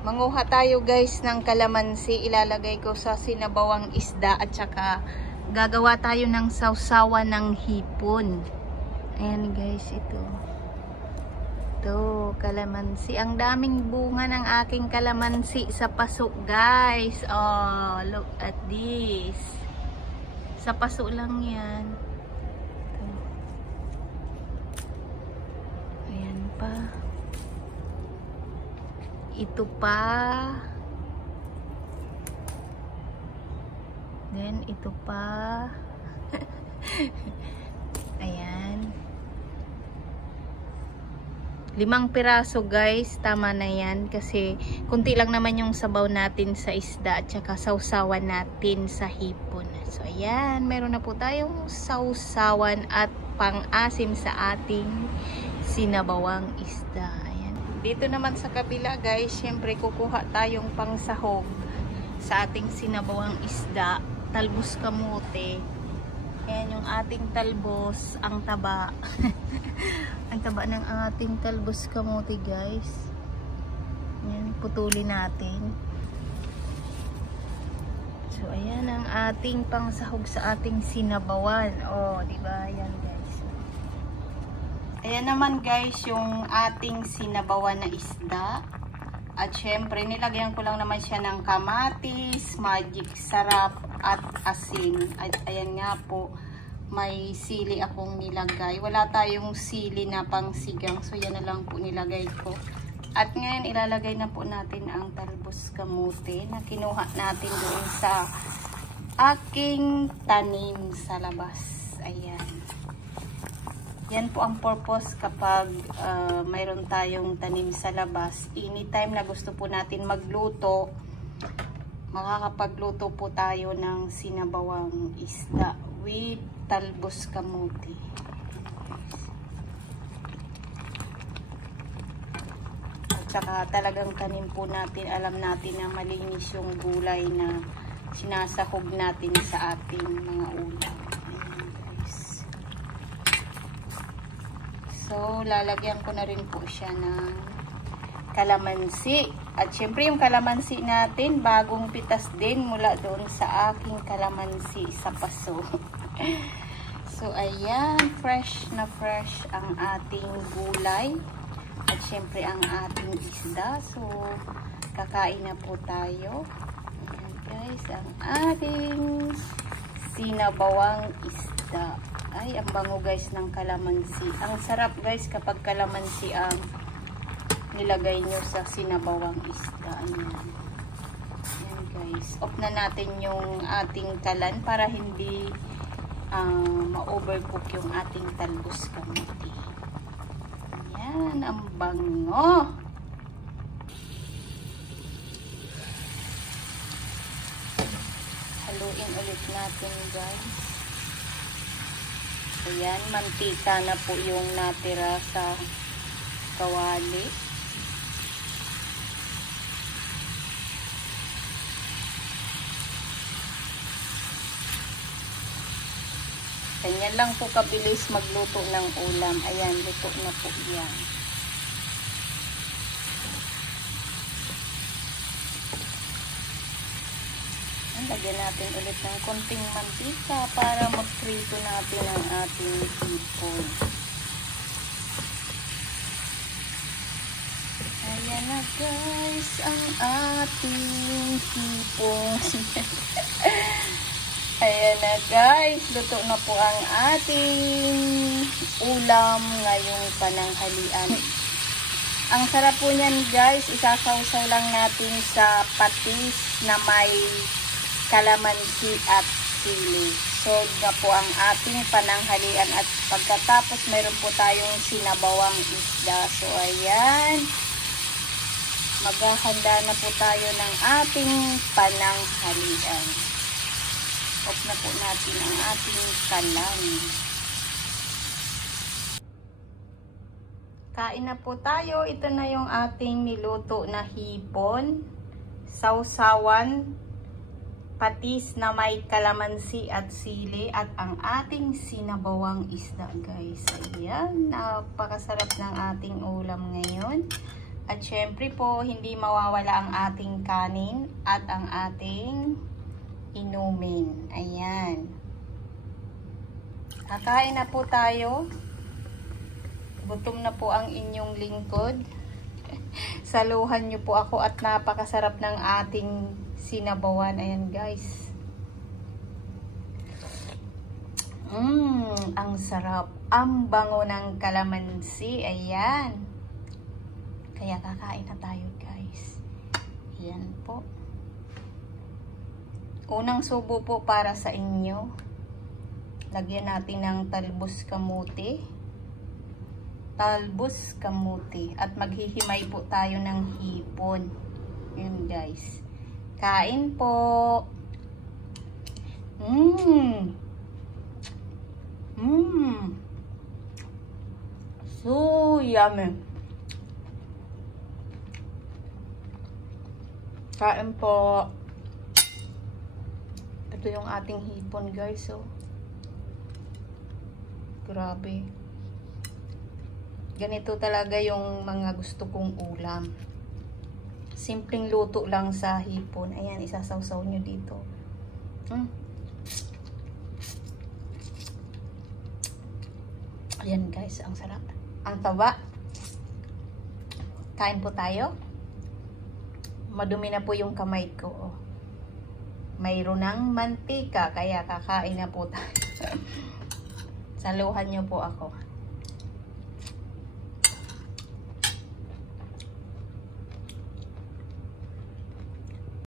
Manguha tayo guys ng kalamansi. Ilalagay ko sa sinabawang isda at saka gagawa tayo ng sausawan ng hipon. Ayan guys, ito. Ito, kalamansi. Ang daming bunga ng aking kalamansi sa paso guys. Oh, look at this. Sa paso lang yan. Ito. Ayan pa. Ito pa. Then, ito pa. Ayan. 5 piraso guys. Tama na yan. Kasi, kunti lang naman yung sabaw natin sa isda at saka sausawan natin sa hipon. So, ayan. Meron na po tayong sausawan at pang-asim sa ating sinabawang isda. Dito naman sa kabila guys, syempre kukuha tayong pangsahog sa ating sinabawang isda, talbos kamote. Ayan yung ating talbos, ang taba. Ang taba ng ating talbos kamote guys. Ayan, putulin natin. So ayan ang ating pangsahog sa ating sinabawan. Oh, di ba? Ayan guys. Ayan naman guys yung ating sinabawan na isda. At syempre nilagyan ko lang naman siya ng kamatis, magic sarap at asin. At ayan nga po, may sili akong nilagay. Wala tayong sili na pangsigang, so yan na lang po nilagay ko. At ngayon ilalagay na po natin ang talbos kamote na kinuha natin doon sa aking tanim sa labas. Ayan. Yan po ang purpose kapag mayroon tayong tanim sa labas. Anytime na gusto po natin magluto, makakapagluto po tayo ng sinabawang isda with talbos kamote. At saka talagang tanim po natin, alam natin na malinis yung gulay na sinasahog natin sa ating mga ulam. So, lalagyan ko na rin po siya ng kalamansi. At syempre yung kalamansi natin, bagong pitas din mula doon sa aking kalamansi sa paso. So, ayan, fresh na fresh ang ating gulay. At syempre ang ating isda. So, kakain na po tayo. Ayan guys, ang ating sinabawang isda. Ay, ang bango guys ng kalamansi. Ang sarap guys kapag kalamansi ang nilagay nyo sa sinabawang isda. Ayan. Ayan guys. Off na natin yung ating kalan para hindi ma-overcook yung ating talbos kamote. Ayan, ang bango. Haluin ulit natin guys. Ayan, mantika na po yung natira sa kawali. Ganyan lang po kabilis magluto ng ulam. Ayan, luto na po yan. Lagyan natin ulit ng konting mantika para magprito natin ang ating hipon. Ayan na guys, ang ating hipon. Ayan na guys, luto na po ang ating ulam ngayong pananghalian. Ang sarap po niyan guys, isasawsaw lang natin sa patis na may kalamansi at sili. So, na po ang ating pananghalian at pagkatapos mayroon po tayong sinabawang isda. So, ayan. Maghahanda na po tayo ng ating pananghalian. Off na po natin ang ating kalan. Kain na po tayo. Ito na yung ating niluto na hipon, sausawan, patis na may kalamansi at sili at ang ating sinabawang isda guys. Ayan, napakasarap ng ating ulam ngayon. At syempre po, hindi mawawala ang ating kanin at ang ating inumin. Ayan. Kakain na po tayo. Gutom na po ang inyong lingkod. Saluhan niyo po ako at napakasarap ng ating sinabawan. Ayan guys. Ang sarap. Ang bango ng kalamansi. Ayan. Kaya kakain na tayo guys. Ayan po. Unang subo po para sa inyo. Lagyan natin ng talbos kamuti. Talbos kamuti. At maghihimay po tayo ng hipon. Ayan guys. Kain po. So yummy. Kain po. Ito yung ating hipon guys. So, grabe. Ganito talaga yung mga gusto kong ulam. Simpleng luto lang sa hipon. Ayan, isasawsaw nyo dito. Ayan guys, ang sarap. Ang taba. Kain po tayo. Madumi na po yung kamay ko. Oh. Mayroon ng mantika, kaya kakain na po tayo. Saluhan niyo po ako.